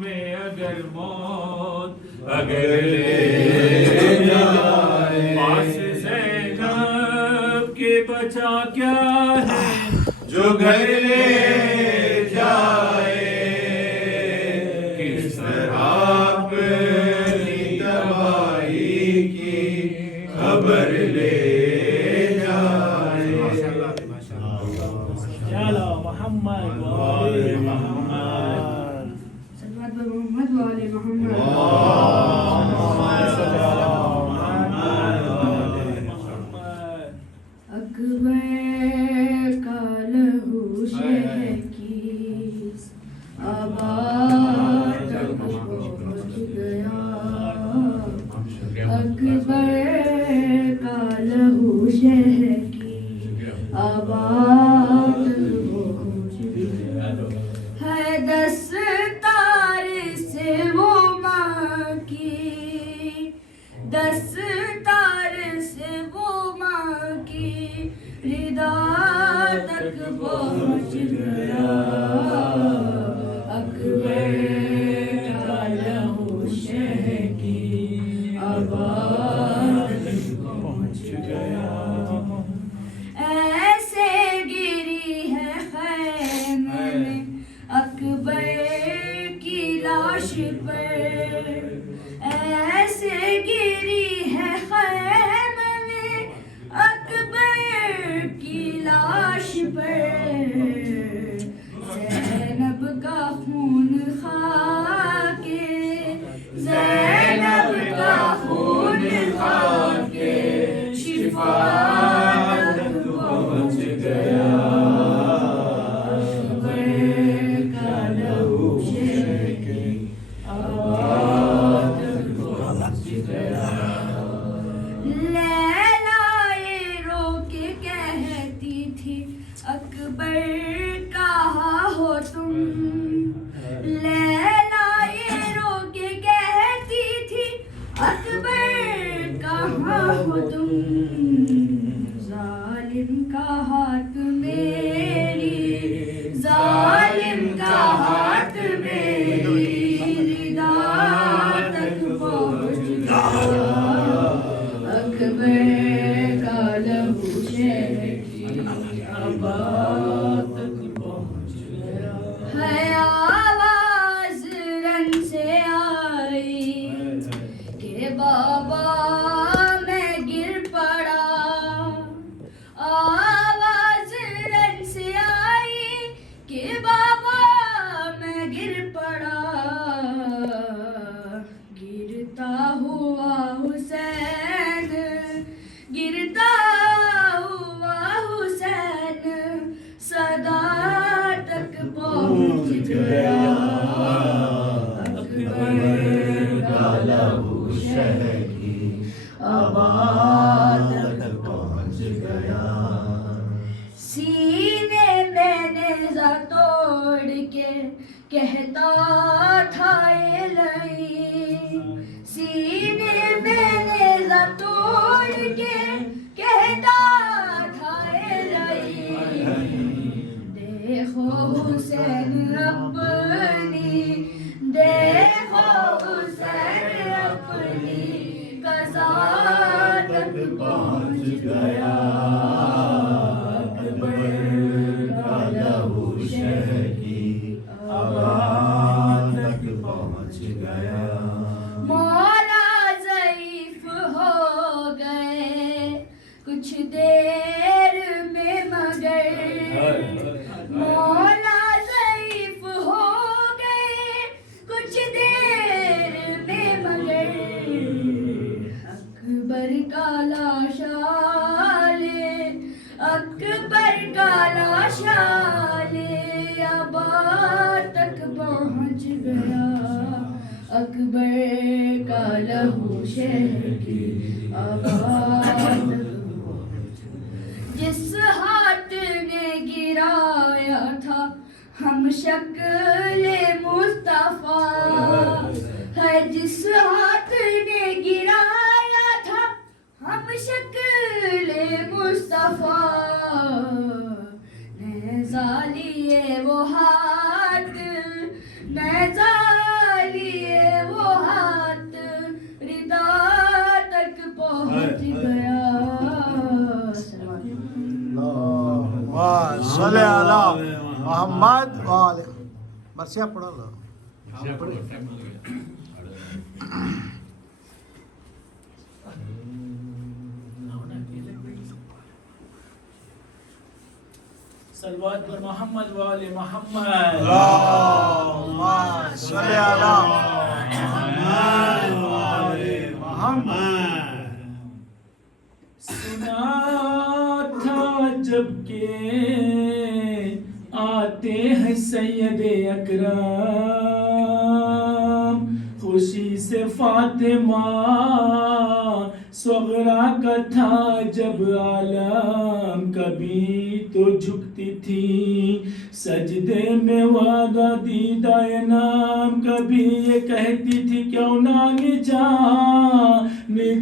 میں اگر موت اگر لے جائے پاس زینب کے بچا کیا ہے جو گھر لے جائے کس طرح اپنی تباہی کی خبر لے جائے چلو محمد وآل محمد صلوات محمد وآل محمد اکبر کا لہو شہر کی آباد تک پہنچ گیا اکبر کا لہو شہر کی آباد تک پہنچ گیا ہے دستار سے وہ ماں کی دستار سے وہ ماں کی ردا تک پہنچ گیا اکبر کا لہو شہر کی آباد تک پہنچ گیا ایسے گری ہے خیمے میں اکبر کی لاش پر ایسے گری ہے خیمے میں اکبر کی لاش پر زینب کا خون خاکے زینب کا خون خاکے شفا تک پہنچ گیا اکبر کا لہو شہر کی آباد تک پہنچ گیا لیلا یہ رو کے کہتی تھی اکبر کہاں ہو تم لیلا یہ رو کے کہتی تھی اکبر کہاں ہو تم ظالم کا ہاتھ میری ظالم کا ہاتھ میری ردا تک پہنچ گیا اکبر کا لہو شہر کی آباد تک پہنچ گیا ہے آواز رن سے آئی کہ بابا میں گر پڑا آواز رن سے آئی کہ بابا میں گر پڑا گرتا ہوا حسین گرتا ہوا حسین صدا تک پہنچ گیا اکبر کا لہو شہر کی آباد تک پہنچ گیا سینے میں نیزہ توڑ کے کہتا تھا یہ لئیم سینے میں نیزہ توڑ کے کہتا تھا یہ لئیم دیکھو حسین اپنی دیکھو حسین اپنی قضا تک پہنچ گیا اکبر کا لہو شہر کی آباد تک پہنچ گیا مولا ضعیف ہو گئے کچھ دیر میں مگر مولا ضعیف ہو گئے کچھ دیر میں مگر اکبر کا لاشالے اکبر کا لاشالے آباد تک پہنچ گیا اکبر کا لہو شہر کی آباد تک جس ہاتھ نے گرایا تھا ہم شکل مصطفیٰ ہے جس ہاتھ نے گرایا تھا ہم شکل مصطفیٰ نیزہ لیے وہ ہاتھ نیزہ محمد وآل مرثیہ پڑھو لو صلوات پر محمد وآل محمد اللہم صلی علی محمد وآل محمد سنا تھا جب کہ آتے ہیں سید اکرم خوشی سے فاطمہ صغرا کا تھا جب عالم کبھی تو جھکتی تھی سجدے میں وعدہ دیدہ نام کبھی یہ کہتی تھی کیوں نانی جان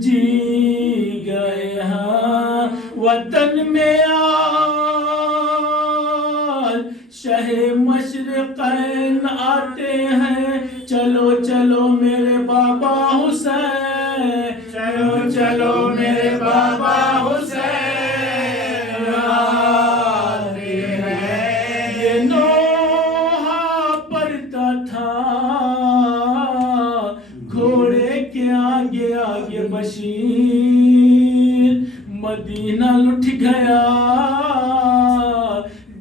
جی گئے ہاں وطن میں آل شہ مشرقین آتے ہیں چلو چلو میرے بابا حسین چلو چلو میرے بابا حسین آتے ہیں یہ نوحہ پڑتا تھا گھوڑے کے آگے آگے بشیر مدینہ لٹ گیا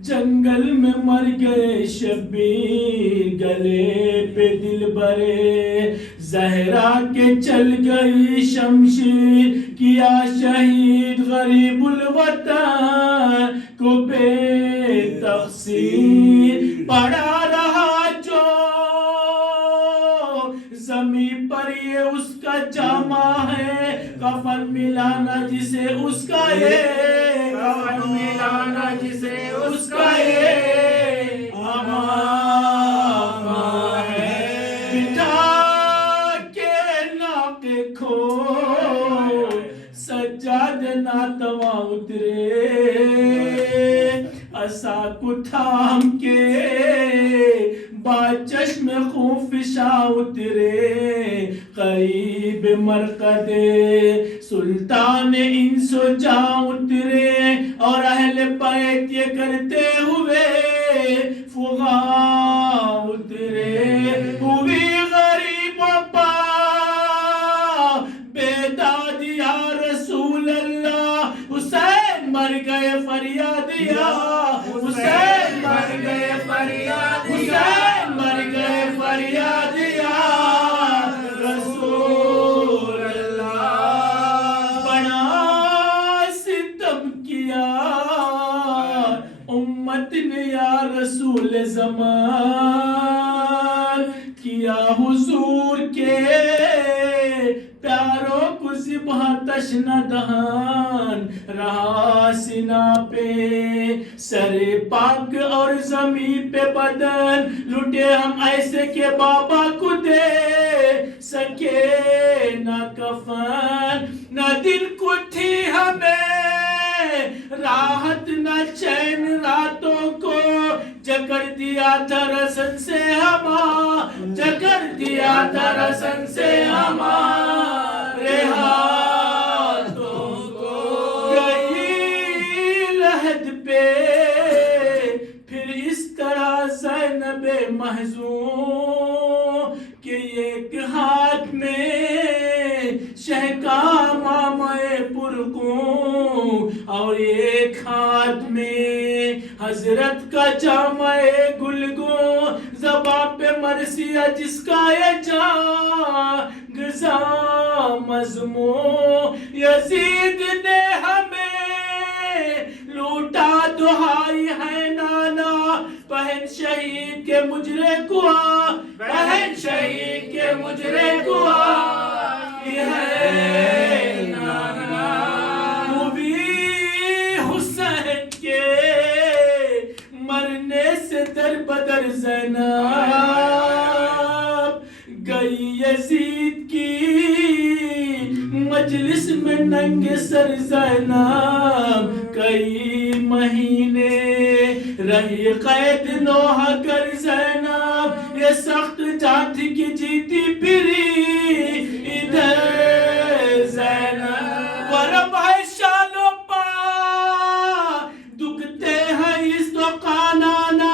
جنگل میں مر گئے شبیر گلے پہ دل برے زہرا کے چل گئی شمشیر کیا شہید غریب الوطن کو بے تقصیر پڑا رہا جو زمین پر یہ اس کا جامع ہے کفن ملانا جسے اس کا یہ کفن ملانا جسے اس کا یہ امامہ ہے بٹھا کے ناقے کھو سجاد ناتواں اترے عصا کو تھام کے با چشم خونفشا اترے قریب مرقد سلطان انس و جاں اترے اور اہل بیت یہ کرتے ہوئے فغاں اترے ہوئی غریب و پا بیداد یا رسول اللہ حسین مر گئے فریاد یا حسین مر گئے فریاد حسین مر گئے فریاد یا رسول اللہ بڑا ستم کیا امت نے یا رسول زمان کیا حضور کے پیاروں کو ذبح تشنہ دہان رہا سنا پہ سر پاک اور زمین پہ بدن لٹے ہم ایسے کہ بابا کو دے سکے نہ کفن نہ دل کو تھی ہمیں راحت نہ چین راتوں کو جکڑ دیا تھا رسن سے جکڑ دیا تھا رسن سے ہمارے ہاتھوں کو گئی لحد پہ پھر اس طرح زینب محزون کہ ایک ہاتھ میں شہکام مامے پرکوں اور ایک ہاتھ میں حضرت کا جامع گلگوں زباں پہ مرثیہ جس کا یہ جان گزاں مضمون یزید نے ہمیں لوٹا دہائی ہے نانا بہن شہید کے مجرے کو بہن شہید کے مجرے کو ہے نانا خوبی حسین کے مرنے سے در بدر زینب گئی یزید کی مجلس میں ننگ سر زینب کئی مہینے رہی قید نوحہ کر زینب یہ سخت جان تھی کہ جیتی پھری ادھر زینب ورم ہے شال و پا دکھتے ہیں اس تو قانانا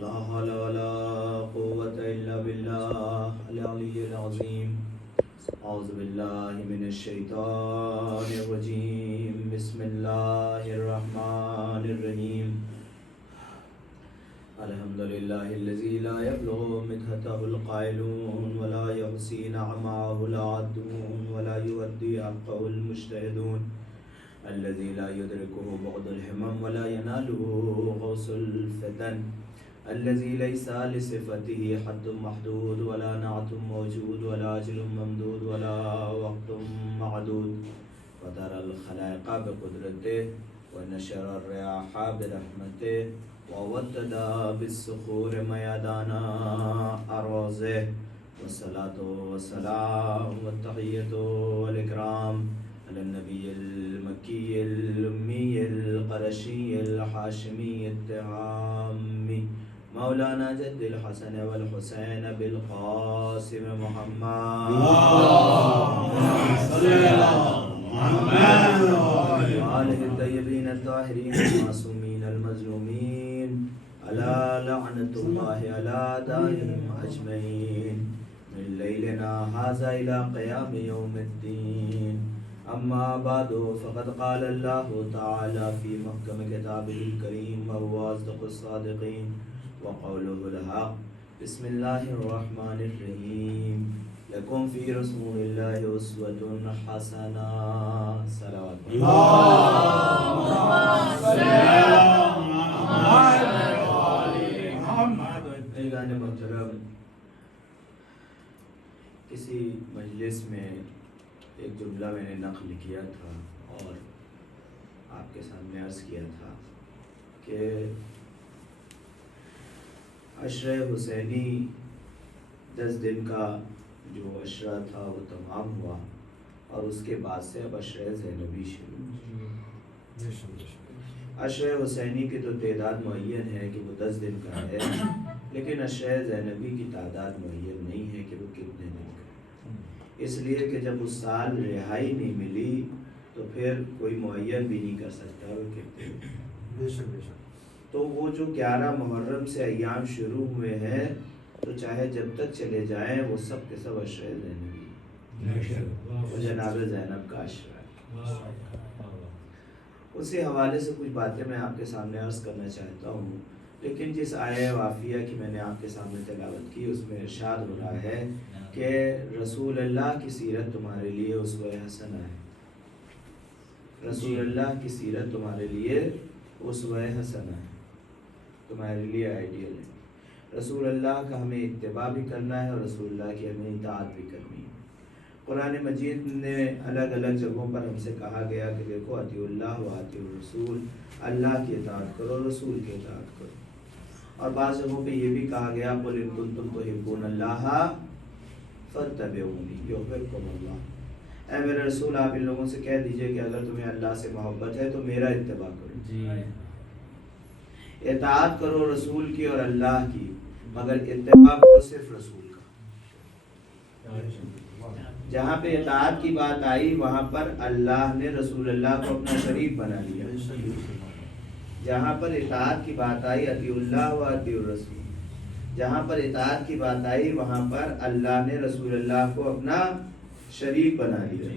لا حول ولا قوة إلا بالله العلي العظيم. أعوذ بالله من الشيطان الرجيم. بسم الله الرحمن الرحيم. الحمد لله الذي لا يبلغ مدحته القائلون ولا يحصي نعمه العادون ولا يؤدي حقه المجتهدون. الذي لا يدركه بعد الهمم ولا يناله غوص الفتن. الذي ليس لصفته حد محدود ولا نعت موجود ولا أجل ممدود ولا وقت معدود. وترى الخلائق بقدرته ونشر الرياح برحمته وودد بالصخور ميادان أروازه. والصلاة والسلام والتحية والإكرام على النبي المكي الأمي القرشي الحاشمي التهامي مولانا جد الحسن والحسين بالقاسم محمد. وآله الطيبين الطاهرين المعصومين المظلومين. ألا لعنة الله على دائهم أجمعين من ليلنا هذا إلى قيام يوم الدين. أما بعد فقد قال الله تعالى في محكم كتابه الكريم وهو أصدق الصادقين وقوله الحق. بسم الله الرحمن الرحيم. لكم في رسول الله أسوة حسنة. صلوات عزیزان محترم، کسی مجلس میں ایک جملہ میں نے نقل کیا تھا اور آپ کے سامنے عرض کیا تھا کہ عشرہ حسینی 10 دن کا جو عشرہ تھا وہ تمام ہوا اور اس کے بعد سے اب عشرہ زینبی شروع. عشرہ حسینی کی تو تعداد معین ہے کہ وہ 10 دن کا ہے، لیکن عشرہ زینبی کی تعداد معین نہیں ہے کہ وہ کتنے دن کا ہے. اس لیے کہ جب اس سال رہائی نہیں ملی تو پھر کوئی معین بھی نہیں کر سکتا وہ کتنے دن. تو وہ جو 11 محرم سے ایام شروع ہوئے ہیں تو چاہے جب تک چلے جائیں وہ سب کے سب عشرہ زینبی، وہ جناب زینب کا عشرہ ہے. اسی حوالے سے کچھ باتیں میں آپ کے سامنے عرض کرنا چاہتا ہوں. لیکن جس آیہ وافیہ کی میں نے آپ کے سامنے تلاوت کی اس میں ارشاد ہو رہا ہے کہ رسول اللہ کی سیرت تمہارے لیے اسوہ حسنہ ہے. رسول اللہ کی سیرت تمہارے لیے اسوہ حسنہ ہے، تمہارے لیے آئیڈیل ہے. رسول اللہ کا ہمیں اتباع بھی کرنا ہے اور رسول اللہ کی ہمیں اطاعت بھی کرنی ہے. قرآن مجید نے الگ الگ جگہوں پر ہم سے کہا گیا کہ دیکھو اطیعوا اللہ و اطیعوا الرسول، اللہ کی اطاعت کرو، رسول کی اطاعت کرو. اور بعض جگہوں پہ یہ بھی کہا گیا قل ان کنتم تحبون اللہ فاتبعونی یحببکم اللہ. اے میرے رسول آپ ان لوگوں سے کہہ دیجئے کہ اگر تمہیں اللہ سے محبت ہے تو میرا اتباع کرو، اطاعت کرو رسول کی اور اللہ کی، مگر اتباع کرو صرف رسول کا. جہاں پہ اطاعت کی بات آئی وہاں پر اللہ نے رسول اللہ کو اپنا شریک بنا لیا. جہاں پر اطاعت کی بات آئی اطیعوا اللہ و اطیعوا الرسول، جہاں پر اطاعت کی بات آئی وہاں پر اللہ نے رسول اللہ کو اپنا شریک بنا لیا،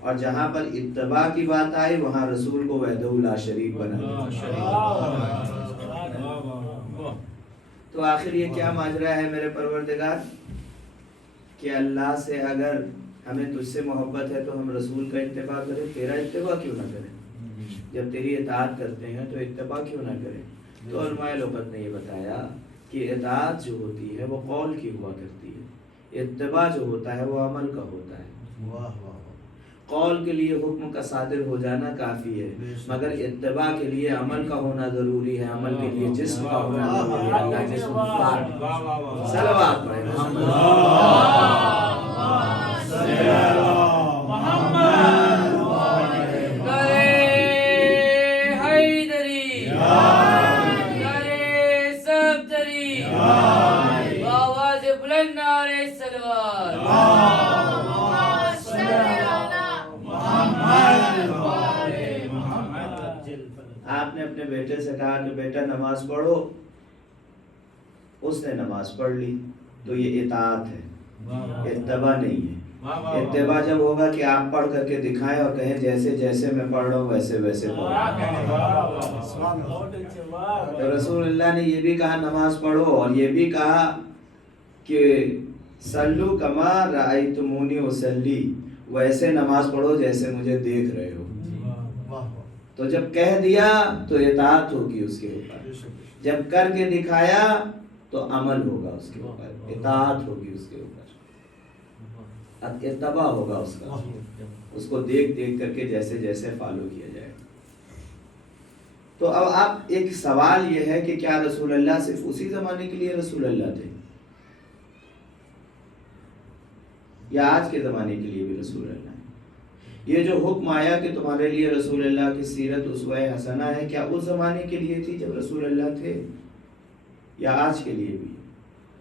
اور جہاں پر اتباع کی بات آئی وہاں رسول کو وحدہ لا شریک بنا لیا۔ تو آخر یہ کیا ماجرا ہے میرے پروردگار کہ اللہ سے اگر ہمیں تجھ سے محبت ہے تو ہم رسول کا اتباع کریں، تیرا اتباع کیوں نہ کریں؟ جب تیری اطاعت کرتے ہیں تو اتباع کیوں نہ کریں؟ تو علماء لغت نے یہ بتایا کہ اطاعت جو ہوتی ہے وہ قول کی ہوا کرتی ہے، اتباع جو ہوتا ہے وہ عمل کا ہوتا ہے۔ قول کے لیے حکم کا صادر ہو جانا کافی ہے، مگر اتباع کے لیے عمل کا ہونا ضروری ہے، عمل کے لیے جسم کا ہونا ضروری ہے۔ اللہ جسم پاک صلوات پڑھیں آپ نے اپنے بیٹے سے کہا کہ بیٹا نماز پڑھو، اس نے نماز پڑھ لی، تو یہ اطاعت ہے، اتباع نہیں ہے۔ اتباع جب ہوگا کہ آپ پڑھ کر کے دکھائیں اور کہیں جیسے جیسے میں پڑھ رہا ہوں ویسے ویسے پڑھو۔ تو رسول اللہ نے یہ بھی کہا نماز پڑھو، اور یہ بھی کہا کہ صلو کما رأیتمونی اصلی، ویسے نماز پڑھو جیسے مجھے دیکھ رہے ہو۔ تو جب کہہ دیا تو اطاعت ہوگی اس کے اوپر، جب کر کے دکھایا تو عمل ہوگا اس کے اوپر، اطاعت ہوگی اس کے اوپر، اتباع ہوگا اس کا، اس کو دیکھ دیکھ کر کے جیسے جیسے فالو کیا جائے۔ تو اب آپ ایک سوال یہ ہے کہ کیا رسول اللہ صرف اسی زمانے کے لیے رسول اللہ تھے یا آج کے زمانے کے لیے بھی رسول اللہ ہے؟ یہ جو حکم آیا کہ تمہارے لیے رسول اللہ کی سیرت اسوہ حسنہ ہے، کیا اس زمانے کے لیے تھی جب رسول اللہ تھے یا آج کے لیے بھی؟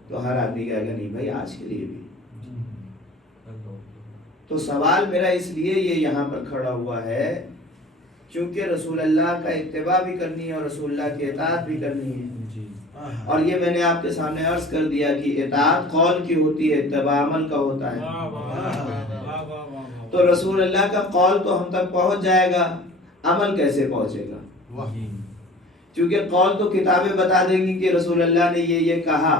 تو ہر آدمی کہے گا نہیں بھائی آج کے لیے بھی۔ تو سوال میرا اس لیے یہ یہاں پر کھڑا ہوا ہے کیونکہ رسول اللہ کا اتباع بھی کرنی ہے اور رسول اللہ کی اطاعت بھی کرنی ہے، اور یہ میں نے آپ کے سامنے عرض کر دیا کہ اطاعت قول کی ہوتی ہے، اتباع عمل کا ہوتا ہے۔ تو رسول اللہ کا قول تو ہم تک پہنچ جائے گا، عمل کیسے پہنچے گا؟ کیونکہ قول تو کتابیں بتا دیں گی کہ رسول اللہ نے یہ کہا،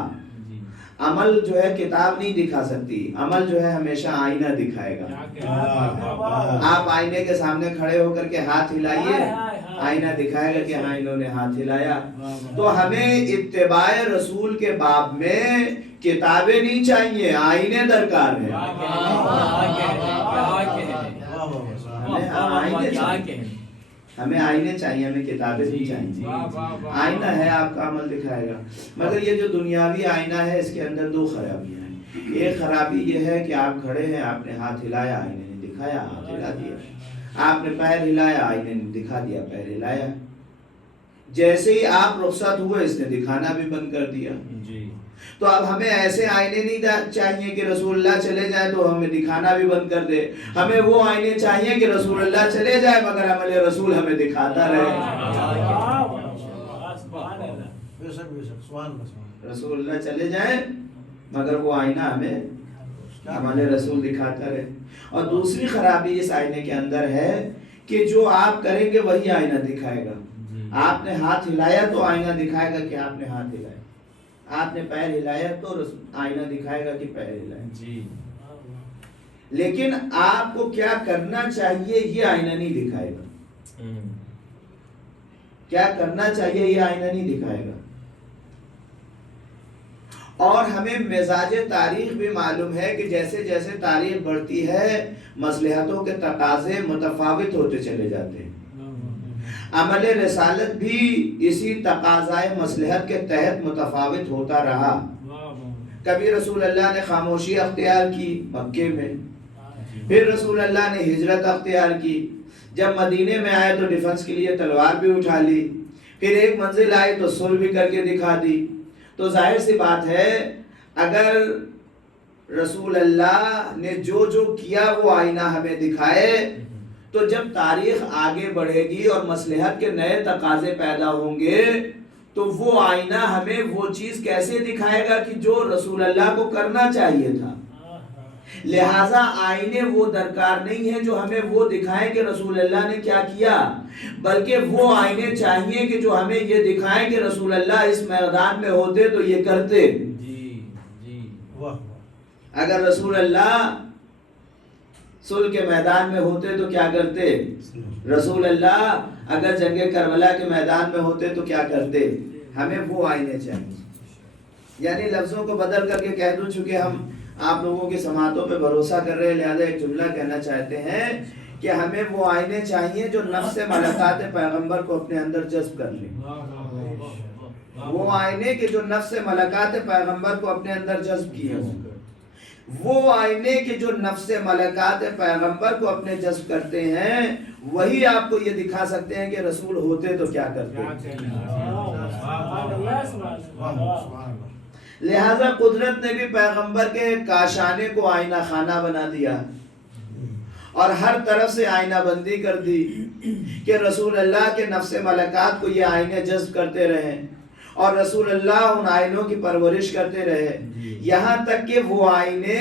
عمل جو ہے کتاب نہیں دکھا سکتی، عمل جو ہے ہمیشہ آئینہ دکھائے گا۔ آپ آئینے کے سامنے کھڑے ہو کر کے ہاتھ ہلائیے، آئینہ دکھائے گا کہ ہاں انہوں نے ہاتھ ہلایا۔ تو ہمیں اتباع رسول کے باب میں کتابیں نہیں چاہیے، آئینے درکار ہیں۔ ہمیں آئینے چاہیے، ہمیں کتابیں نہیں چاہیے۔ آئینہ ہے آپ کا عمل دکھائے گا، مگر یہ جو دنیاوی آئینہ ہے اس کے اندر دو خرابیاں ہیں۔ ایک خرابی یہ ہے کہ آپ کھڑے ہیں، آپ نے ہاتھ ہلایا، آئینے نے دکھایا، ہاتھ ہلا دیا۔ آپ نے پیر ہلایا، آئینے نے دکھا دیا، پیر ہلایا۔ جیسے ہی آپ رخصت ہوئے اس نے دکھانا بھی بند کر دیا۔ تو اب ہمیں ایسے آئینے نہیں چاہیے کہ رسول اللہ چلے جائے تو ہمیں دکھانا بھی بند کر دے، ہمیں وہ آئینے چاہیے کہ رسول اللہ چلے جائے مگر عمل رسول ہمیں دکھاتا رہے۔ رسول اللہ چلے جائیں مگر وہ آئینہ ہمیں عمل رسول دکھاتا رہے۔ اور دوسری خرابی اس آئینے کے اندر ہے کہ جو آپ کریں گے وہی آئینہ دکھائے گا۔ آپ نے ہاتھ ہلایا تو آئینہ دکھائے گا کہ آپ نے ہاتھ ہلایا، آپ نے پیر ہلایا تو آئینہ دکھائے گا کہ پیر ہلایا۔ لیکن آپ کو کیا کرنا چاہیے یہ آئینہ نہیں دکھائے گا، کیا کرنا چاہیے یہ آئینہ نہیں دکھائے گا۔ اور ہمیں مزاج تاریخ بھی معلوم ہے کہ جیسے جیسے تاریخ بڑھتی ہے مصلحتوں کے تقاضے متفاوت ہوتے چلے جاتے ہیں۔ عمل رسالت بھی اسی تقاضائے مصلحت کے تحت متفاوت ہوتا رہا۔ کبھی رسول اللہ نے خاموشی اختیار کی مکے میں، پھر رسول اللہ نے ہجرت اختیار کی، جب مدینے میں آئے تو ڈیفنس کے لیے تلوار بھی اٹھا لی، پھر ایک منزل آئی تو صلح بھی کر کے دکھا دی۔ تو ظاہر سی بات ہے اگر رسول اللہ نے جو کیا وہ آئینہ ہمیں دکھائے تو جب تاریخ آگے بڑھے گی اور مصلحت کے نئے تقاضے پیدا ہوں گے تو وہ آئینہ ہمیں وہ چیز کیسے دکھائے گا کہ جو رسول اللہ کو کرنا چاہیے تھا. لہٰذا آئینے وہ درکار نہیں ہے جو ہمیں وہ دکھائیں کہ رسول اللہ نے کیا کیا، بلکہ وہ آئینے چاہیے کہ جو ہمیں یہ دکھائیں کہ رسول اللہ اس میدان میں ہوتے تو یہ کرتے. اگر رسول اللہ صلح کے میدان میں ہوتے تو کیا کرتے، رسول اللہ اگر جنگ کربلا کے میدان میں ہوتے تو کیا کرتے. ہمیں وہ آئینے چاہیے. یعنی لفظوں کو بدل کر کے کہہ دوں، چونکہ ہم آپ لوگوں کی سماعتوں پہ بھروسہ کر رہے ہیں، لہذا ایک جملہ کہنا چاہتے ہیں کہ ہمیں وہ آئینے چاہیے جو نفس ملکات پیغمبر کو اپنے اندر جذب کر لیں. وہ آئینے کہ جو نفس ملکات پیغمبر کو اپنے اندر جذب کیے ہوں. وہ آئینے کہ جو نفس ملکات پیغمبر کو اپنے جذب کرتے ہیں وہی آپ کو یہ دکھا سکتے ہیں کہ رسول ہوتے تو کیا کرتے. لہذا قدرت نے بھی پیغمبر کے کاشانے کو آئینہ خانہ بنا دیا اور ہر طرف سے آئینہ بندی کر دی کہ رسول اللہ کے نفس ملکات کو یہ آئینے جذب کرتے رہے اور رسول اللہ ان آئینوں کی پرورش کرتے رہے، یہاں تک کہ وہ آئینے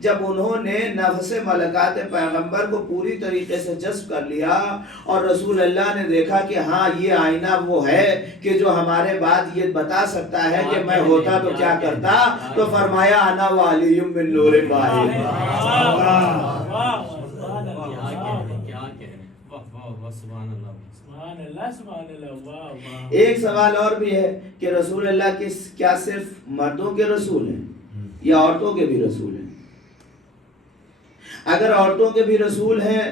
جب انہوں نے نفس ملکات پیغمبر کو پوری طریقے سے جذب کر لیا اور رسول اللہ نے دیکھا کہ ہاں یہ آئینہ وہ ہے کہ جو ہمارے بعد یہ بتا سکتا ہے کہ میں ہوتا تو کیا کرتا، تو فرمایا انا وعلی من نور واحد. ایک سوال اور بھی ہے کہ رسول اللہ کیا صرف مردوں کے رسول ہیں یا عورتوں کے بھی رسول ہیں؟ اگر عورتوں کے بھی رسول ہیں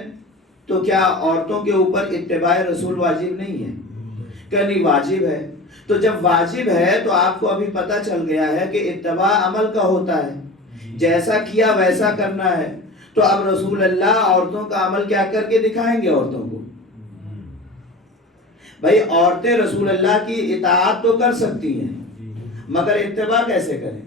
تو کیا عورتوں کے اوپر اتباع رسول واجب نہیں ہے؟ کہ نہیں واجب ہے. تو جب واجب ہے تو آپ کو ابھی پتہ چل گیا ہے کہ اتباع عمل کا ہوتا ہے، جیسا کیا ویسا کرنا ہے. تو اب رسول اللہ عورتوں کا عمل کیا کر کے دکھائیں گے عورتوں کو؟ بھائی عورتیں رسول اللہ کی اطاعت تو کر سکتی ہیں مگر اتباع کیسے کریں؟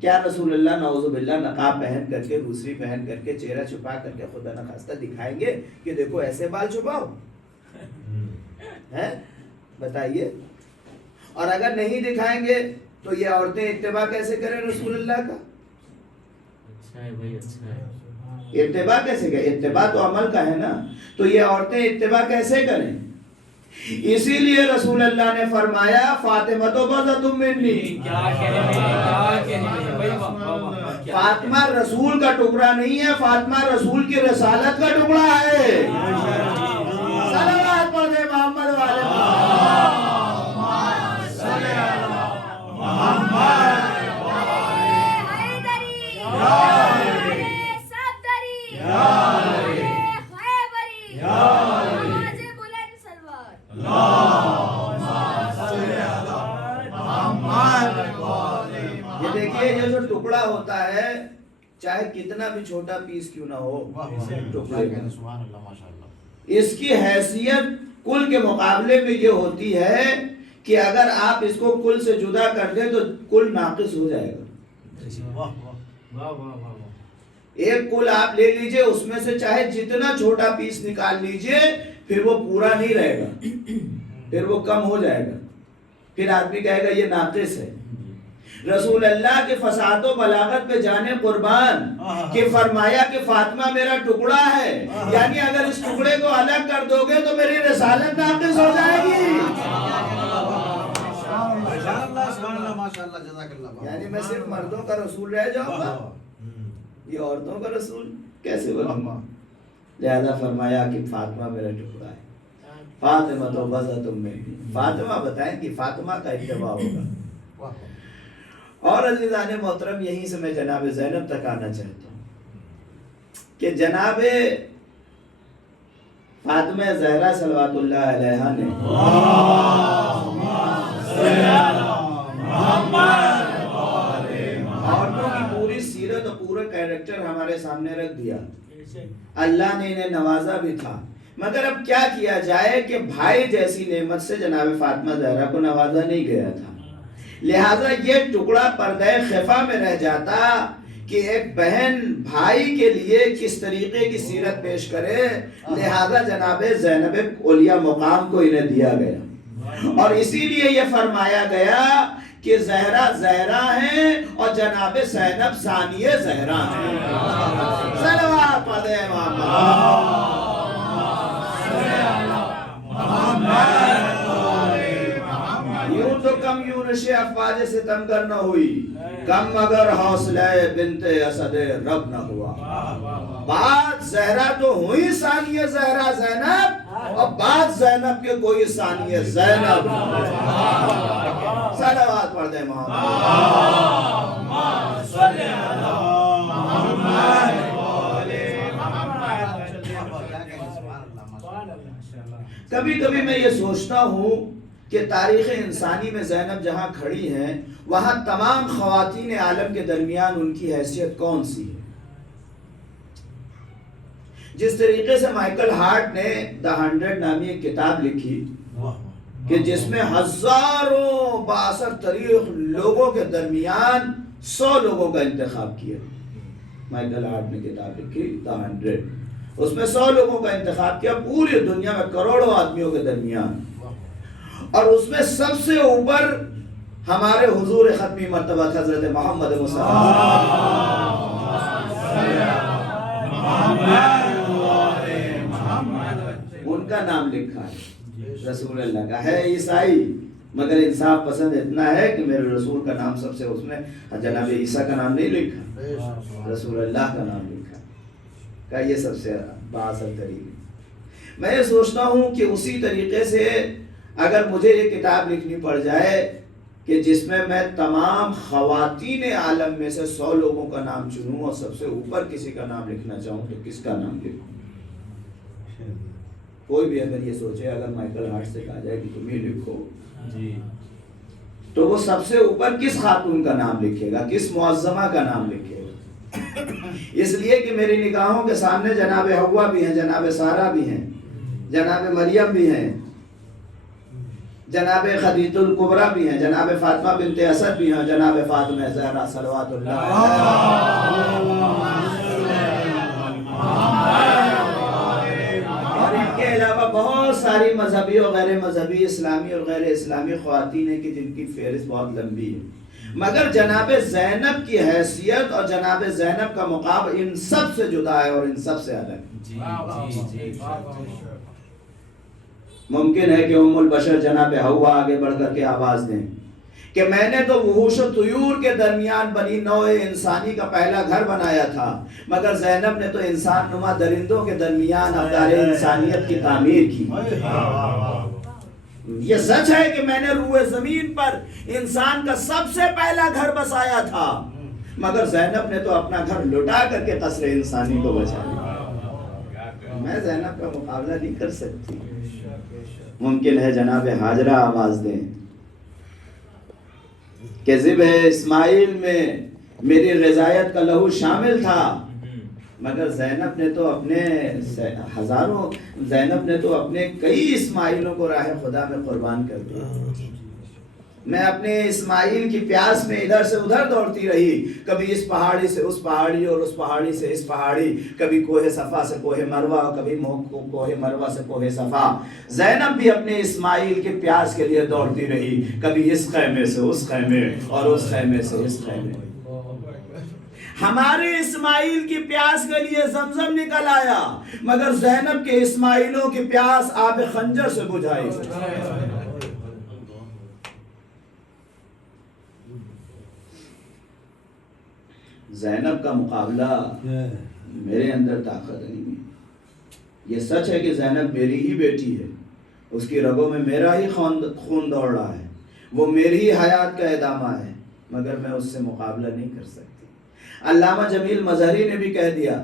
کیا رسول اللہ نعوذ باللہ نقاب پہن کر کے، دوسری پہن کر کے، چہرہ چھپا کر کے خدا نخواستہ دکھائیں گے کہ دیکھو ایسے بال چھپاؤ؟ بتائیے. اور اگر نہیں دکھائیں گے تو یہ عورتیں اتباع کیسے کریں رسول اللہ کا؟ اتباع کیسے کریں؟ اتباع تو عمل کا ہے نا. تو یہ عورتیں اتباع کیسے کریں؟ اسی لیے رسول اللہ نے فرمایا فاطمہ تو بضعۃ منی. فاطمہ رسول کا ٹکڑا نہیں ہے، فاطمہ رسول کی رسالت کا ٹکڑا ہے. صلوات پڑھے محمد والے یہ جو ٹکڑا ہوتا ہے چاہے کتنا بھی چھوٹا پیس کیوں نہ ہو، اس کی حیثیت کل کے مقابلے میں یہ ہوتی ہے کہ اگر آپ اس کو کل سے جدا کر دیں تو کل ناقص ہو جائے گا. ایک کل آپ لے لیجئے، اس میں سے چاہے جتنا چھوٹا پیس نکال لیجئے پھر وہ پورا نہیں رہے گا، پھر وہ کم ہو جائے گا، پھر آدمی کہے گا یہ ناقص ہے. رسول اللہ کے فصاحت و بلاغت پہ جانے قربان کہ فرمایا کہ فاطمہ میرا ٹکڑا ہے، یعنی اگر اس ٹکڑے کو الگ کر دو گے تو میری رسالت ناقص ہو جائے گی. یعنی میں صرف مردوں کا رسول رہ جاؤں گا، یہ عورتوں کا رسول کیسے بنوں گا؟ لہذا فرمایا کہ فاطمہ میرا ٹکڑا ہے. فاطمہ تو بضعۃ منی. فاطمہ بتائیں کہ فاطمہ کا اتباع ہوگا. اور عزیزان محترم یہیں سے میں جناب زینب تک آنا چاہتا ہوں کہ جناب فاطمہ زہرا صلوات اللہ علیہا نے عورتوں کی پوری سیرت اور پورا کیریکٹر ہمارے سامنے رکھ دیا. اللہ نے انہیں نوازا بھی تھا، مگر اب کیا کیا جائے کہ بھائی جیسی نعمت سے جناب فاطمہ زہرا کو نوازا نہیں گیا تھا. لہٰذا یہ ٹکڑا پردہ خفا میں رہ جاتا کہ ایک بہن بھائی کے لیے کس طریقے کی سیرت پیش کرے، لہذا جناب زینب اولیاء مقام کو انہیں دیا گیا، اور اسی لیے یہ فرمایا گیا کہ زہرا زہرا ہیں اور جناب زینب ثانیہ زہرا ہیں۔ صلوات پڑھے یوں تو کم یونش افواج ستم گر نہ ہوئی، کم مگر حوصلہ بنت اسد رب نہ ہوا۔ بات زہرا تو ہوئی ثانیہ زہرا زینب، اور بات زینب کے کوئی ثانیہ زینب۔ صلوات پڑھ دیں کبھی کبھی میں یہ سوچتا ہوں کہ تاریخ انسانی میں زینب جہاں کھڑی ہیں وہاں تمام خواتین عالم کے درمیان ان کی حیثیت کون سی ہے؟ جس طریقے سے مائیکل ہارٹ نے دا 100 نامی ایک کتاب لکھی کہ جس میں ہزاروں بااثر تاریخ لوگوں کے درمیان 100 لوگوں کا انتخاب کیا۔ مائیکل ہارٹ نے کتاب لکھی دا 100، اس میں 100 لوگوں کا انتخاب کیا پوری دنیا میں کروڑوں آدمیوں کے درمیان، اور اس میں سب سے اوپر ہمارے حضور ختمی مرتبہ حضرت محمد مصطفیٰ ان کا نام لکھا ہے، رسول اللہ کا ہے عیسائی، مگر انصاف پسند اتنا ہے کہ میرے رسول کا نام سب سے، اس میں جناب عیسیٰ کا نام نہیں لکھا، رسول اللہ کا نام لکھا، کہ یہ سب سے بااثر ترین۔ میں یہ سوچتا ہوں کہ اسی طریقے سے اگر مجھے یہ کتاب لکھنی پڑ جائے کہ جس میں میں تمام خواتین عالم میں سے 100 لوگوں کا نام چنوں اور سب سے اوپر کسی کا نام لکھنا چاہوں تو کس کا نام لکھوں؟ کوئی بھی اگر یہ سوچے، اگر مائیکل ہارٹ سے کہا جائے کہ تم ہی لکھو تو وہ سب سے اوپر کس خاتون کا نام لکھے گا، کس معظمہ کا نام لکھے گا؟ اس لیے کہ میری نگاہوں کے سامنے جناب حوا بھی ہیں، جناب سارہ بھی ہیں، جناب مریم بھی ہیں، جناب خدیجہ الکبریٰ بھی ہیں، جناب فاطمہ بنت اسد بھی ہیں، جناب فاطمہ زہرا صلوات اللہ اور ان کے علاوہ بہت ساری مذہبی اور غیر مذہبی، اسلامی اور غیر اسلامی خواتین ہیں کہ جن کی فہرست بہت لمبی ہے، مگر جناب زینب کی حیثیت اور جناب زینب کا مقام ان سب سے جدا ہے اور ان سب سے الگ۔ ممکن ہے کہ ام البشر جناب حوا آگے بڑھ کر کے آواز دیں کہ میں نے تو وحوش و طیور کے درمیان بنی نوع انسانی کا پہلا گھر بنایا تھا، مگر زینب نے تو انسان نما درندوں کے درمیان ابدار انسانیت کی تعمیر کی۔ یہ سچ ہے کہ میں نے روئے زمین پر انسان کا سب سے پہلا گھر بسایا تھا، مگر زینب نے تو اپنا گھر لٹا کر کے قصر انسانی کو بچایا۔ میں زینب کا مقابلہ نہیں کر سکتی۔ ممکن ہے جناب ہاجرہ آواز دیں کہ ذبح اسماعیل میں میری غذائیت کا لہو شامل تھا، مگر زینب نے تو اپنے کئی اسماعیلوں کو راہ خدا میں قربان کر دیا۔ میں اپنے اسماعیل کی پیاس میں ادھر سے ادھر دوڑتی رہی، کبھی اس پہاڑی سے اس پہاڑی اور اس پہاڑی سے اس پہاڑی، کبھی کوہ صفا سے کوہ مروہ اور کبھی کوہ مروہ سے کوہ صفا۔ زینب بھی اپنے اسماعیل کی پیاس کے لیے دوڑتی رہی، کبھی اس خیمے سے اس خیمے اور اس خیمے سے اس خیمے۔ ہمارے اسماعیل کی پیاس کے لیے زمزم نکل آیا، مگر زینب کے اسماعیلوں کی پیاس آب خنجر سے بجھائی۔ زینب کا مقابلہ میرے اندر طاقت نہیں ہے۔ یہ سچ ہے کہ زینب میری ہی بیٹی ہے، اس کی رگوں میں میرا ہی خون دوڑ رہا ہے، وہ میری ہی حیات کا ادامہ ہے، مگر میں اس سے مقابلہ نہیں کر سکتی۔ علامہ جمیل مظہری نے بھی کہہ دیا،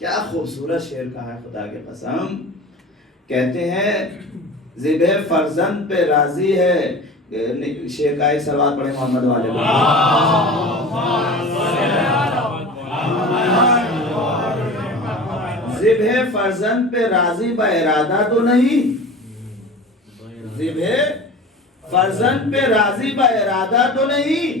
کیا خوبصورت شعر کہا ہے خدا کی قسم، کہتے ہیں ذبح فرزند پہ راضی ہے، شعر کا ایک سلوات پڑھیں محمد والے ذبح فرزند پہ راضی با ارادہ تو نہیں، ذبح فرزند پہ راضی با ارادہ تو نہیں،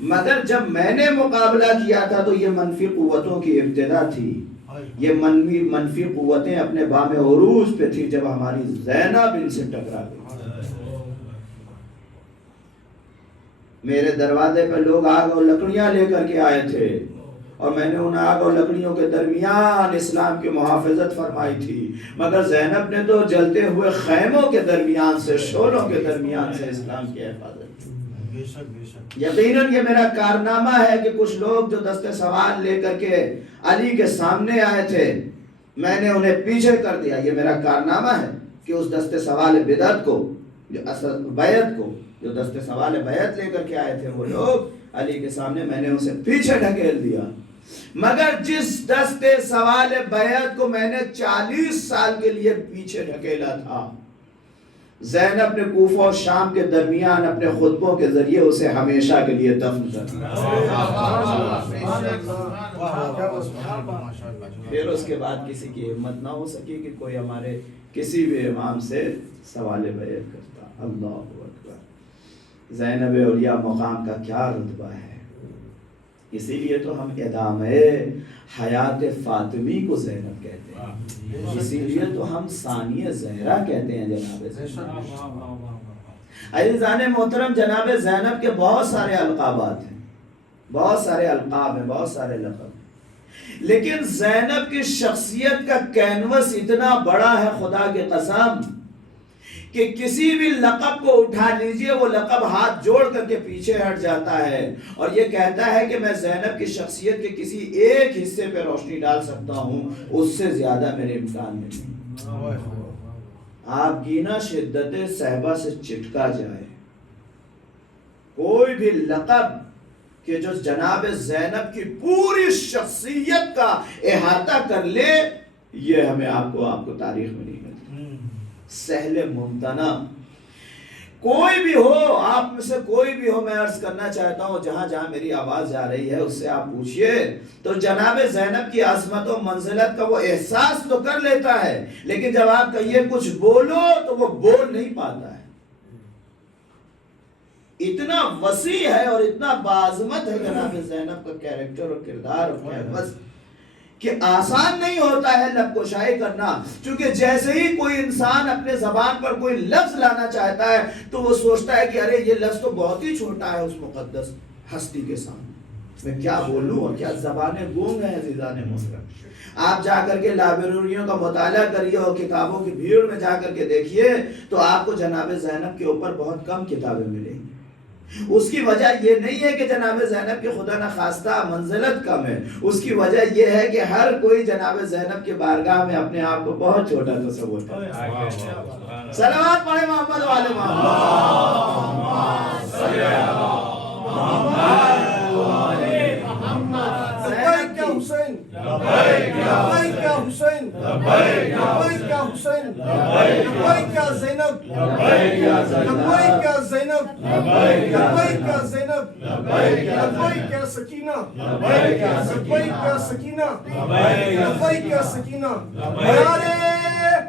مگر جب میں نے مقابلہ کیا تھا تو یہ منفی قوتوں کی ابتدا تھی. یہ منفی قوتیں اپنے بام عروج پہ تھی جب ہماری زینب ان سے ٹکرا گئی. میرے دروازے پہ لوگ آگ اور لکڑیاں لے کر کے آئے تھے اور میں نے ان آگ اور لکڑیوں کے درمیان اسلام کی محافظت فرمائی تھی, مگر زینب نے تو جلتے ہوئے خیموں کے درمیان سے, شعلوں کے درمیان سے اسلام کی حفاظت کی. یقیناً یہ میرا کارنامہ ہے کہ کچھ لوگ جو دستے سوال لے کر کے علی کے سامنے آئے تھے میں نے انہیں پیچھے کر دیا. یہ میرا کارنامہ ہے کہ اس دستے سوال بدعت کو, جو اصل بیعت کو, جو دستے سوال بیعت لے کر کے آئے تھے وہ لوگ علی کے سامنے میں نے اسے پیچھے ڈھکیل دیا. مگر جس دستے سوال بیعت کو میں نے 40 سال کے لیے پیچھے ڈھکیلا تھا, زینب نے کوفہ اور شام کے درمیان اپنے خطبوں کے ذریعے اسے ہمیشہ کے لیے دفن کر دیا. پھر اس کے بعد کسی کی ہمت نہ ہو سکی کہ کوئی ہمارے کسی بھی امام سے سوال بیعت کرتا. اللہ اکبر. زینب اولیاء مقام کا کیا رتبہ ہے. اسی لیے تو ہم ادامہ حیات فاطمی کو زینب کہتے ہیں, اسی لیے تو ہم ثانیہ زہرا کہتے ہیں جناب زینب. عزیزان محترم, جناب زینب کے بہت سارے القابات ہیں, بہت سارے القاب ہیں, بہت سارے لقب, لیکن زینب کی شخصیت کا کینوس اتنا بڑا ہے خدا کی قسم کہ کسی بھی لقب کو اٹھا لیجئے وہ لقب ہاتھ جوڑ کر کے پیچھے ہٹ جاتا ہے اور یہ کہتا ہے کہ میں زینب کی شخصیت کے کسی ایک حصے پہ روشنی ڈال سکتا ہوں, اس سے زیادہ میرے امکان میں نہیں. آپ کی نا شدت صحبہ سے چٹکا جائے کوئی بھی لقب کہ جو جناب زینب کی پوری شخصیت کا احاطہ کر لے, یہ ہمیں آپ کو تاریخ میں نہیں ملتی. سہل ممتنع کوئی بھی ہو, آپ میں سے کوئی بھی ہو, میں عرض کرنا چاہتا ہوں جہاں جہاں میری آواز جا رہی ہے اس سے آپ پوچھئے تو جناب زینب کی عظمت و منزلت کا وہ احساس تو کر لیتا ہے, لیکن جب آپ کہیے کچھ بولو تو وہ بول نہیں پاتا ہے. اتنا وسیع ہے اور اتنا باعظمت ہے جناب زینب کا کیریکٹر اور کردار اور قیادت کہ آسان نہیں ہوتا ہے لب کشائی کرنا. چونکہ جیسے ہی کوئی انسان اپنے زبان پر کوئی لفظ لانا چاہتا ہے تو وہ سوچتا ہے کہ ارے یہ لفظ تو بہت ہی چھوٹا ہے اس مقدس ہستی کے سامنے, میں کیا بولوں, اور کیا زبانیں گونگ ہیں. عزیزان محترم, آپ جا کر کے لائبریریوں کا مطالعہ کریے اور کتابوں کی بھیڑ میں جا کر کے دیکھیے تو آپ کو جناب زینب کے اوپر بہت کم کتابیں ملیں گی. اس کی وجہ یہ نہیں ہے کہ جناب زینب کی خدا نخواستہ منزلت کم ہے, اس کی وجہ یہ ہے کہ ہر کوئی جناب زینب کے بارگاہ میں اپنے آپ کو بہت چھوٹا تصور کرتا ہے. صلوات پڑھیں محمد والے لبیک یا حسین, لبیک یا حسین, لبیک یا حسین, لبیک یا زینب, لبیک یا زینب, لبیک یا زینب, لبیک یا سکینہ, لبیک یا سکینہ, لبیک یا سکینہ. نعرے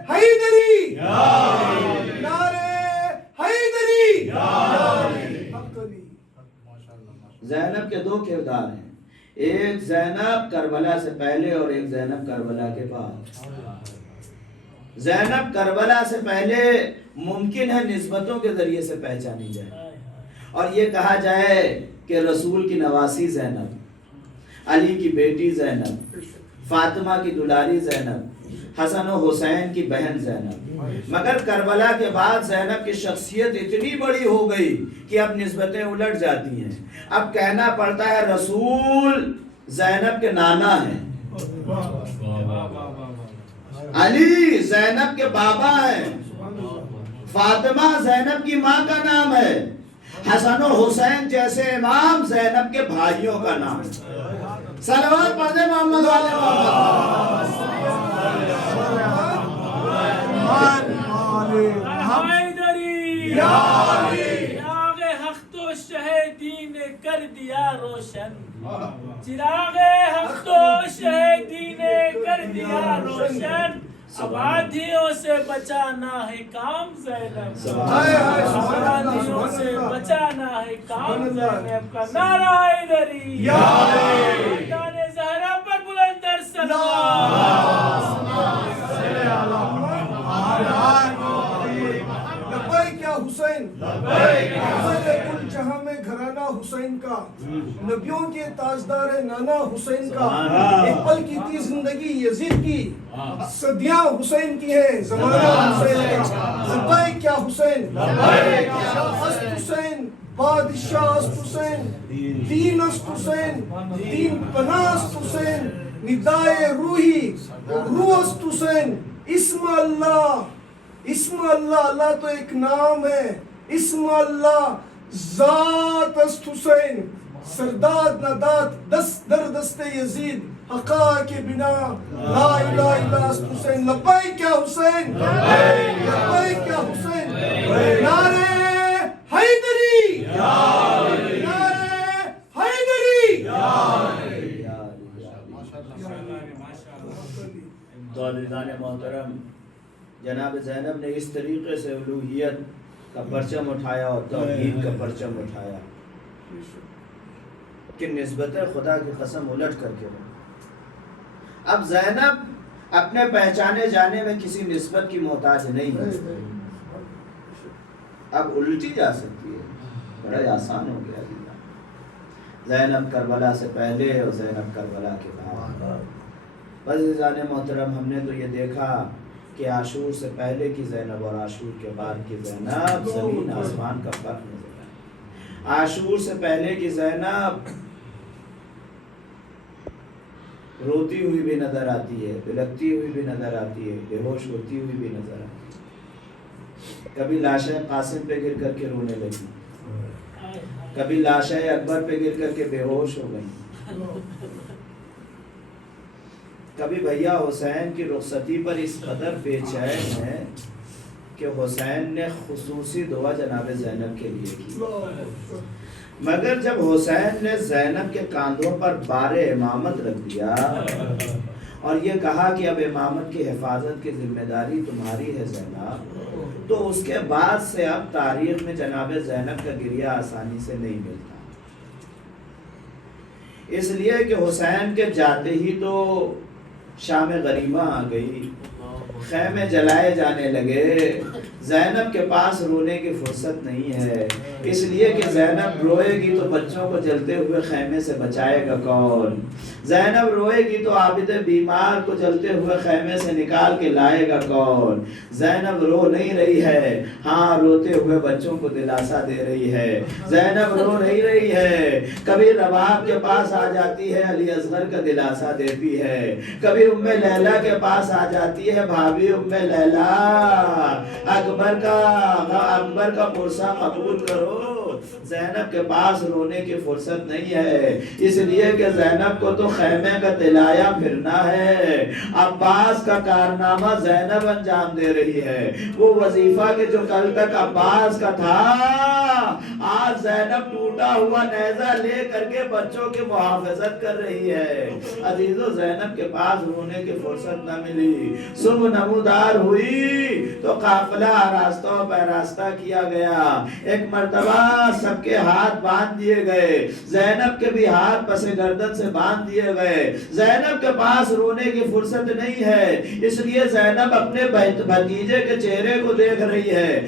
حیدری, نعرے حیدری. زینب کے دو کردار ہیں, ایک زینب کربلا سے پہلے اور ایک زینب کربلا کے بعد. زینب کربلا سے پہلے ممکن ہے نسبتوں کے ذریعے سے پہچانی جائے اور یہ کہا جائے کہ رسول کی نواسی زینب, علی کی بیٹی زینب, فاطمہ کی دلاری زینب, حسن و حسین کی بہن زینب. مگر کربلا کے بعد زینب کی شخصیت اتنی بڑی ہو گئی کہ اب نسبتیں الٹ جاتی ہیں. اب کہنا پڑتا ہے رسول زینب کے نانا ہیں, علی زینب کے بابا ہیں, فاطمہ زینب کی ماں کا نام ہے, حسن و حسین جیسے امام زینب کے بھائیوں کا نام ہے. صلوات پڑھیں محمد والے محمد. چراغ حق تو شہیدین نے کر دیا روشن, چراغ حق تو شہیدین نے کر دیا روشن, آبادیوں سے بچانا ہے کام زینب، ہائے ہائے سبحان اللہ آبادیوں سے سبحان اللہ بچانا ہے کام سبحان اللہ۔ زینب کا نعرہ حیدری، یا علی۔ خاندان زہرا پر بلند تر لبیک یا حسین، حسین کل جہاں میں گھرانہ حسین کا، نبیوں کے تاجدار نانا حسین کا، ایک پل کی تھی زندگی یزید کی، صدیاں حسین کی ہیں، زمانہ حسین کا۔ لبیک یا حسین، شاہ است حسین، بادشاہ است حسین، دین است حسین، دین پناہ است حسین، ندائے روحی روح است حسین، اسم اللہ، اسم اللہ، اللہ تو ایک نام ہے، اسم اللہ ذات است حسین، سرداد نداد دست در دست یزید، حقا کے بنا لا الہ الا است حسین۔ لبیک یا حسین، لبیک یا حسین، نعرہ حیدری، نعرہ حیدری۔ والدان محترم، جناب زینب نے اس طریقے سے الوہیت کا پرچم اٹھایا اور توحید کا پرچم اٹھایا کہ نسبت خدا کی قسم الٹ کر کے رہا۔ اب زینب اپنے پہچانے جانے میں کسی نسبت کی محتاج نہیں ہے، اب الٹی جا سکتی ہے، بڑا آسان ہو گیا۔ زینب کربلا سے پہلے اور زینب کربلا کے بعد۔ عزیزان محترم، ہم نے تو یہ دیکھا کہ عاشور سے پہلے کی زینب اور عاشور کے بعد کی زینب زمین آسمان کا فرق نظر آیا۔ عاشور سے پہلے کی زینب روتی ہوئی بھی نظر آتی ہے، بلکتی ہوئی بھی نظر آتی ہے، بے ہوش ہوتی ہوئی بھی نظر آتی ہے۔ کبھی لاشیں قاسم پہ گر کر کے رونے لگی، کبھی لاشیں اکبر پہ گر کر کے بے ہوش ہو گئی، کبھی بھیا حسین کی رخصتی پر اس قدر بے چین ہے کہ حسین نے خصوصی دعا جناب زینب کے لیے کی، مگر جب حسین نے زینب کے کاندھوں پر بار امامت رکھ دیا اور یہ کہا کہ اب امامت کی حفاظت کی ذمہ داری تمہاری ہے زینب، تو اس کے بعد سے اب تاریخ میں جناب زینب کا گریہ آسانی سے نہیں ملتا، اس لیے کہ حسین کے جاتے ہی تو شام غریبہ آ گئی، خیمے جلائے جانے لگے، زینب کے پاس رونے کی فرصت نہیں ہے، اس لیے کہ زینب روئے گی تو بچوں کو جلتے ہوئے خیمے سے بچائے گا کون؟ زینب روئے گی تو عابد بیمار کو جلتے ہوئے خیمے سے نکال کے لائے گا کون؟ زینب رو نہیں رہی ہے، ہاں روتے ہوئے بچوں کو دلاسا دے رہی ہے، زینب رو نہیں رہی ہے، کبھی رباب کے پاس آ جاتی ہے، علی اصغر کا دلاسا دیتی ہے، کبھی ام لیلہ کے پاس آ جاتی ہے، بھابھی ام لیلہ اکبر کا پرسہ قبول کرو۔ زینب کے پاس رونے کی فرصت نہیں ہے، اس لیے کہ زینب کو تو خیمے کا تلایا پھرنا ہے، عباس کا کارنامہ زینب انجام دے رہی ہے، وہ وظیفہ کہ جو کل تک عباس کا تھا آج زینب ٹوٹا ہوا نیزہ لے کر کے بچوں کی محافظت کر رہی ہے۔ عزیزو، زینب کے پاس رونے کی فرصت نہ ملی، صبح نمودار ہوئی تو قافلہ راستوں پہ راستہ کیا گیا، ایک مرتبہ سب کے ہاتھ باندھ دیے گئے، زینب کے بھی ہاتھ پس گردن سے باندھ دیے گئے، زینب کے پاس رونے کی فرصت نہیں ہے، اس لیے زینب اپنے بھتیجے کے چہرے کو دیکھ رہی ہے،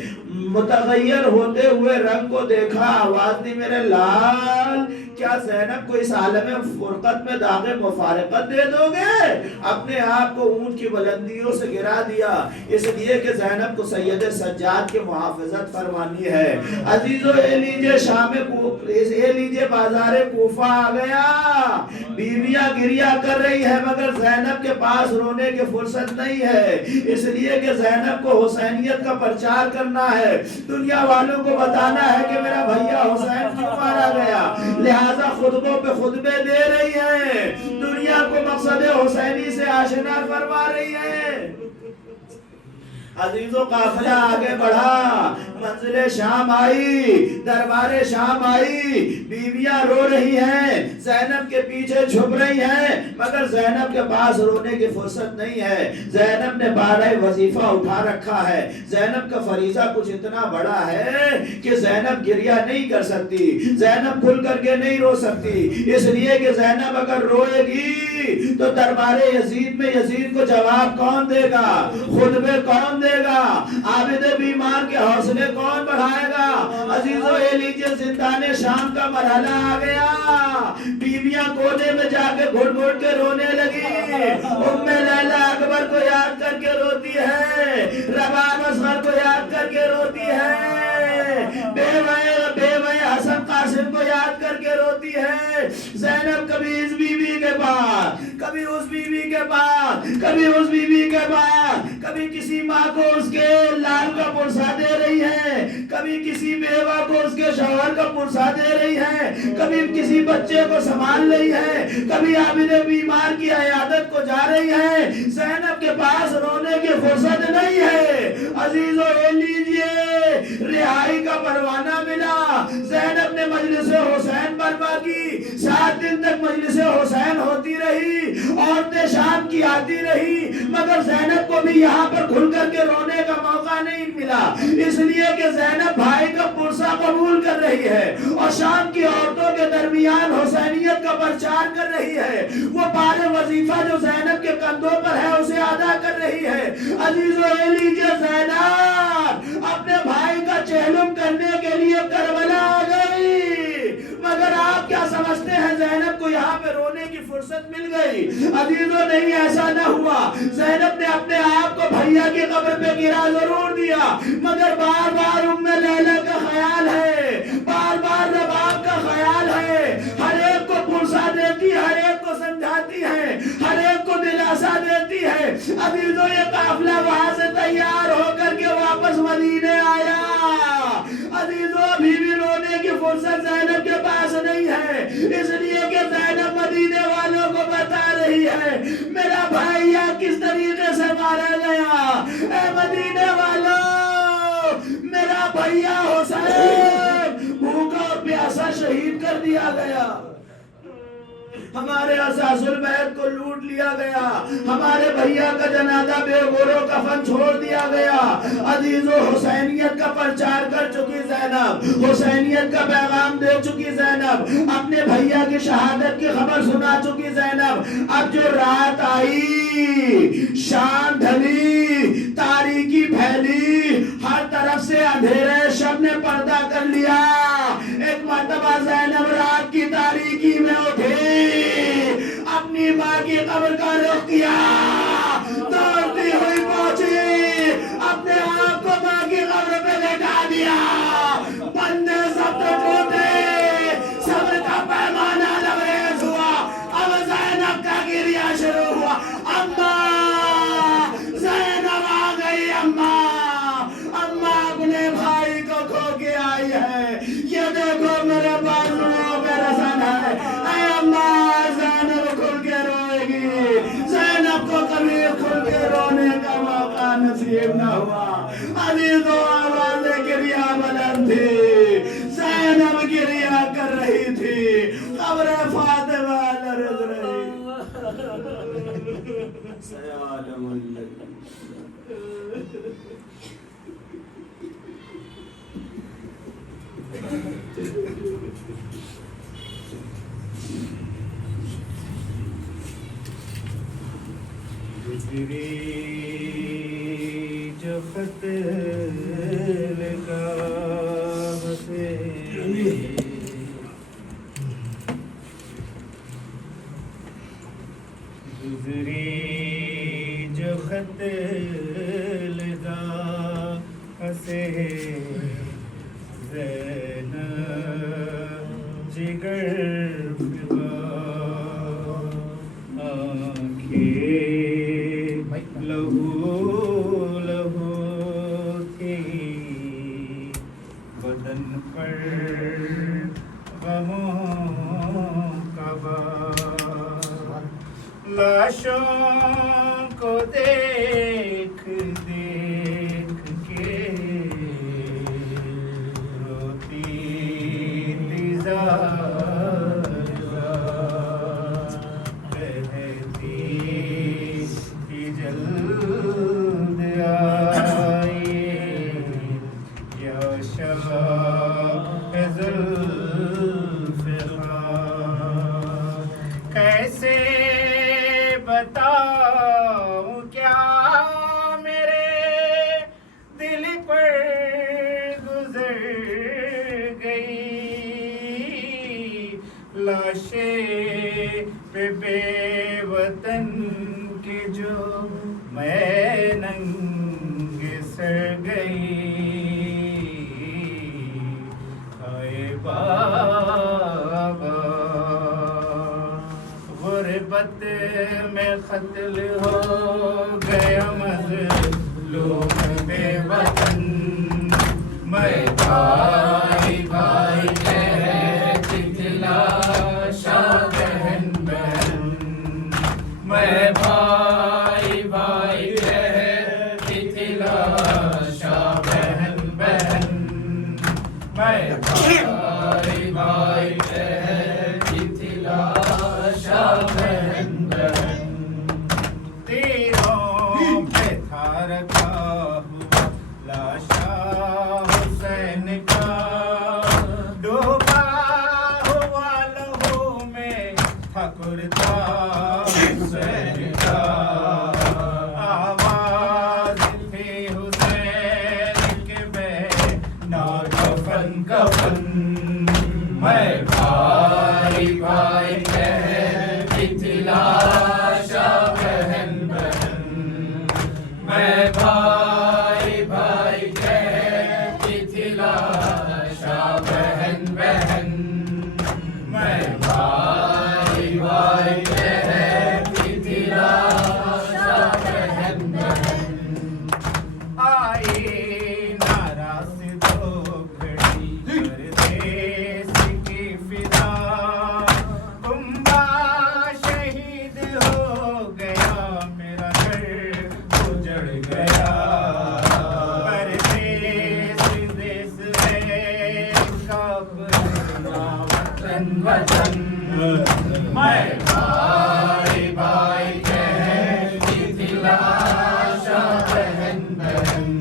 متغیر ہوتے ہوئے رنگ کو دیکھا، آواز دی میرے لال، کیا زینب کو اس عالم فرقت میں داغ مفارقت دے دو گے؟ اپنے آپ کو اونٹ کی بلندیوں سے گرا دیا، اس لیے کہ زینب کو سید سجاد کی محافظت فرمانی ہے۔ عزیزو، اے لیجے بازار کوفہ آ گیا، بیویاں گریہ کر رہی ہے مگر زینب کے پاس رونے کی فرصت نہیں ہے، اس لیے کہ زینب کو حسینیت کا پرچار کرنا ہے، دنیا والوں کو بتانا ہے کہ میرا بھیا حسین کیوں مارا گیا، لہذا خطبوں پہ خطبے دے رہی ہے، دنیا کو مقصد حسینی سے آشنا فرما رہی ہے۔ عزیزوں قافلہ آگے بڑھا، منزل شام آئی، دربار شام آئی، بیویاں رو رہی ہیں، زینب کے پیچھے چھپ رہی ہیں، مگر زینب کے پاس رونے کی فرصت نہیں ہے۔ زینب نے بارہ وظیفہ اٹھا رکھا ہے، زینب کا فریضہ کچھ اتنا بڑا ہے کہ زینب گریہ نہیں کر سکتی، زینب کھل کر کے نہیں رو سکتی، اس لیے کہ زینب اگر روئے گی تو دربار یزید میں یزید کو جواب کون دے گا، خطبے کون دے گا، عابد بیمار کے حوصلے کون بڑھائے گا۔ عزیزو یہ لیجئے زندان شام کا مرحلہ آ گیا، بیویاں کونے میں جا کے گھٹ گھٹ کے رونے لگی، ام لیلہ اکبر کو یاد کر کے روتی ہے، رباب اصغر کو یاد کر کے روتی ہے، بیوہ حسن قاسم کو یاد کر کے روتی ہے۔ زینب کبھی اس بیوی کے پاس، کبھی اس بیوی کے پاس، کبھی اس بیوی کے پاس، کبھی کسی ماں کو اس کے لال کا پرسہ دے رہی ہے، کبھی کسی بیوہ کو اس کے شوہر کا پرسہ دے رہی ہے، کبھی کسی بچے کو سنبھال رہی ہے، کبھی عابد بیمار کی عیادت کو جا رہی ہے۔ زینب کے پاس رونے کی فرصت نہیں ہے۔ عزیزو اے لیجئے رہائی کا پروانہ ملا، زینب نے مجلس حسین برپا کی، 7 دن تک مجلس حسین ہوتی رہی، عورتیں شام کی آتی رہی، مگر زینب کو بھی یہاں پر کھل کر کے رونے کا موقع نہیں ملا، اس لیے کہ زینب بھائی کا پرسہ قبول کر رہی ہے اور شام کی عورتوں کے درمیان حسینیت کا پرچار کر رہی ہے، وہ بارہ وظیفہ جو زینب کے کندھوں پر ہے اسے ادا کر رہی ہے۔ عزیزو اے لیجئے زینب اپنے بھائی کا چہلم کرنے کے لیے کربلا آ گئی، مگر آپ کیا سمجھتے ہیں زینب کو یہاں پہ رونے کی فرصت مل گئی؟ عزیزو نہیں، ایسا نہ ہوا۔ زینب نے اپنے آپ کو بھیا کی قبر پہ گرا ضرور دیا، مگر بار بار ام لیلہ کا خیال ہے، بار بار رباب کا خیال ہے، ہر ایک کو پرسہ دیتی، ہر ایک کو سمجھاتی ہے، ہر ایک کو دلاسا دیتی ہے۔ عزیزو یہ قافلہ وہاں سے تیار ہو کر کے واپس مدینے آیا۔ عزیزو ابھی بھی رونے کی فرصت زینب کے پاس نہیں ہے، اس لیے کہ زینب مدینے والوں کو بتا رہی ہے میرا بھائیا کس طریقے سے مارا گیا۔ اے مدینے والوں، میرا بھائیا حسین بھوکا اور پیاسا شہید کر دیا گیا، ہمارے اساس البیت کو لوٹ لیا گیا، ہمارے بھیا کا جنازہ بے غور و کفن چھوڑ دیا گیا۔ عزیزو حسینیت کا پرچار کر چکی زینب، حسینیت کا پیغام دے چکی زینب، اپنے بھیا کی شہادت کی خبر سنا چکی زینب۔ اب جو رات آئی، شام ڈھلی، تاریکی پھیلی، ہر طرف سے اندھیرے شب نے پردہ کر لیا۔ ایک مرتبہ زینب رات کی تاریکی میں اٹھی، اپنی ماں کی قبر کا رخ کیا، دوڑتی ہوئی پہنچی، اپنے آپ کو ماں کی قبر پہ لٹا دیا، بندے سب تو ٹوٹے، صبر کا پیمانہ لبریز ہوا، اب زینب کا گریہ شروع ہوا۔ اماں زینب آ گئی، اماں اپنے بھائی کو کھو کے آئی ہے، یہ دیکھو میرے بازوؤں پہ رسن ہے۔ اے اماں زینب کھل کے روئے گی، زینب کو کبھی کھل کے رونے کا موقع نصیب نہ ہوا۔ عزیزو آوازیں گریہ بلند تھی، زینب گریہ کر رہی تھی، قبر فاطمہ لرز رہی۔ سیعلم الذین گزری جو خط لگا سے، گزری جو خط لگا سے، زینب جگر پگا، آنکھیں لہو لہو تھی، بدن پر غموں کا بار، لاشوں کو دیکھ دیکھ کیسے بتاؤں کیا میرے دل پر گزر گئی لاشیں پہ بے وطن کی جو میں ننگ سر گئی ہائے بابا غربت میں قتل ہو گیا مظلوم بے وطن میں بھائی بھائی کہتی تلاشا بہن بہن میں بھائی بھائی کہتی تلاشا بہن بہن میں بھائی بھائی کہتی تلاشا بہن بہن تیروں پہ تھا رکھا ہوا لاشا حسین کا ڈوبا ہوا لہو میں تھا کرتا حسین کا آواز تھی حسین کے بے ناکفن کفن میں بھائی بھائی کہتی تھی لاشا بہن بہن میں بھائی بھائی کہتی تھی لاشا بہن بہن میں بھائی بھائی کہتی تھی لاشا بہن بہن آئی ناراض دو گھڑی پردیس کی فضا کنبہ شہید ہو گیا میرا گھر اجڑ گیا پردیس دیس ہے اپنا وطن وطن میں بھائی بھائی کہتی تھی لاشا بہن بہن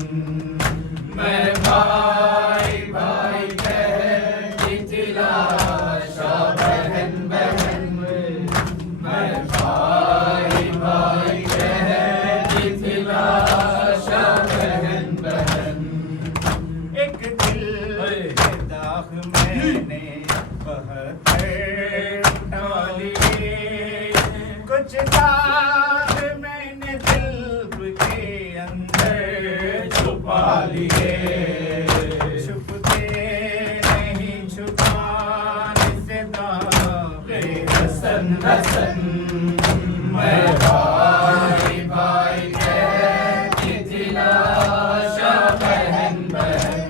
میں بھائی بھائی کہتی تھی لاشا بہن بہن میں بھائی بھائی کہتی تھی لاشا بہن بہن ایک دل کے داغ میں نے 72 ڈالیے کچھ داغ میں نے دل کے اندر چھپا لیے چھپتے نہیں چھپانے سے داغ حسن حسن میں بھائی بھائی کہتی تھی لاشا بہن بہن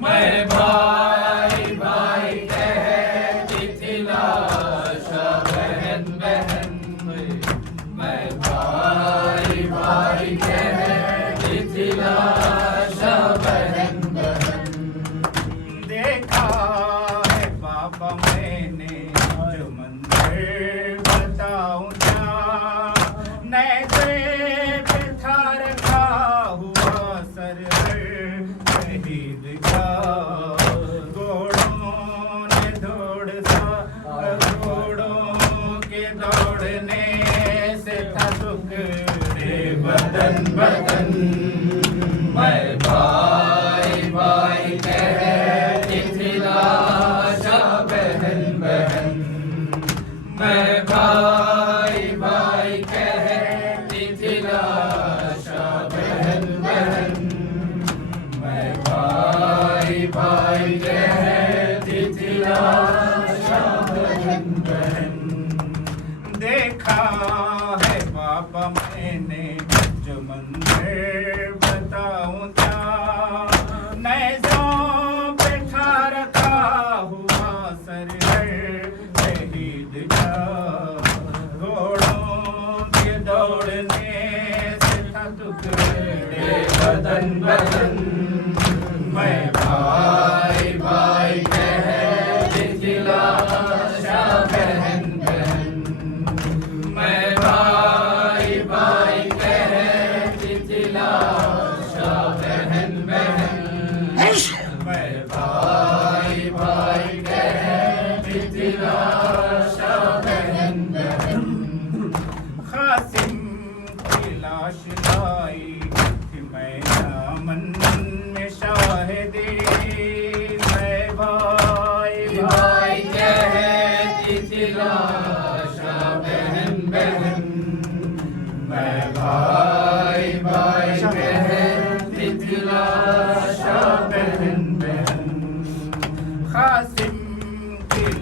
میں بھائی بھائی کہتی تھی لاشا بہن بہن میں بھائی بھائی کہتی تھی لاشا بہن بہن دیکھا ہے بابا میں نے جو منظر بتاؤں کیا نیزے پہ تھا رکھا ہوا سر شہید کا گھوڑوں نے دوڑ سا گھوڑوں کے دوڑنے سے تھا ٹکڑے بدن بدن میں بھائی بھائی کہتی تھی لاشا بہن بہن میں بھائی بھائی کہتی تھی لاشا بہن بہن میں بھائی بھائی کہتی تھی لاشا بہن بہن دیکھا ہے پاپا میں نے جو منظر بتاؤں کیا نیزوں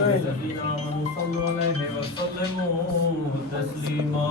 الذين آمنوا صلوا عليه وسلموا تسليما.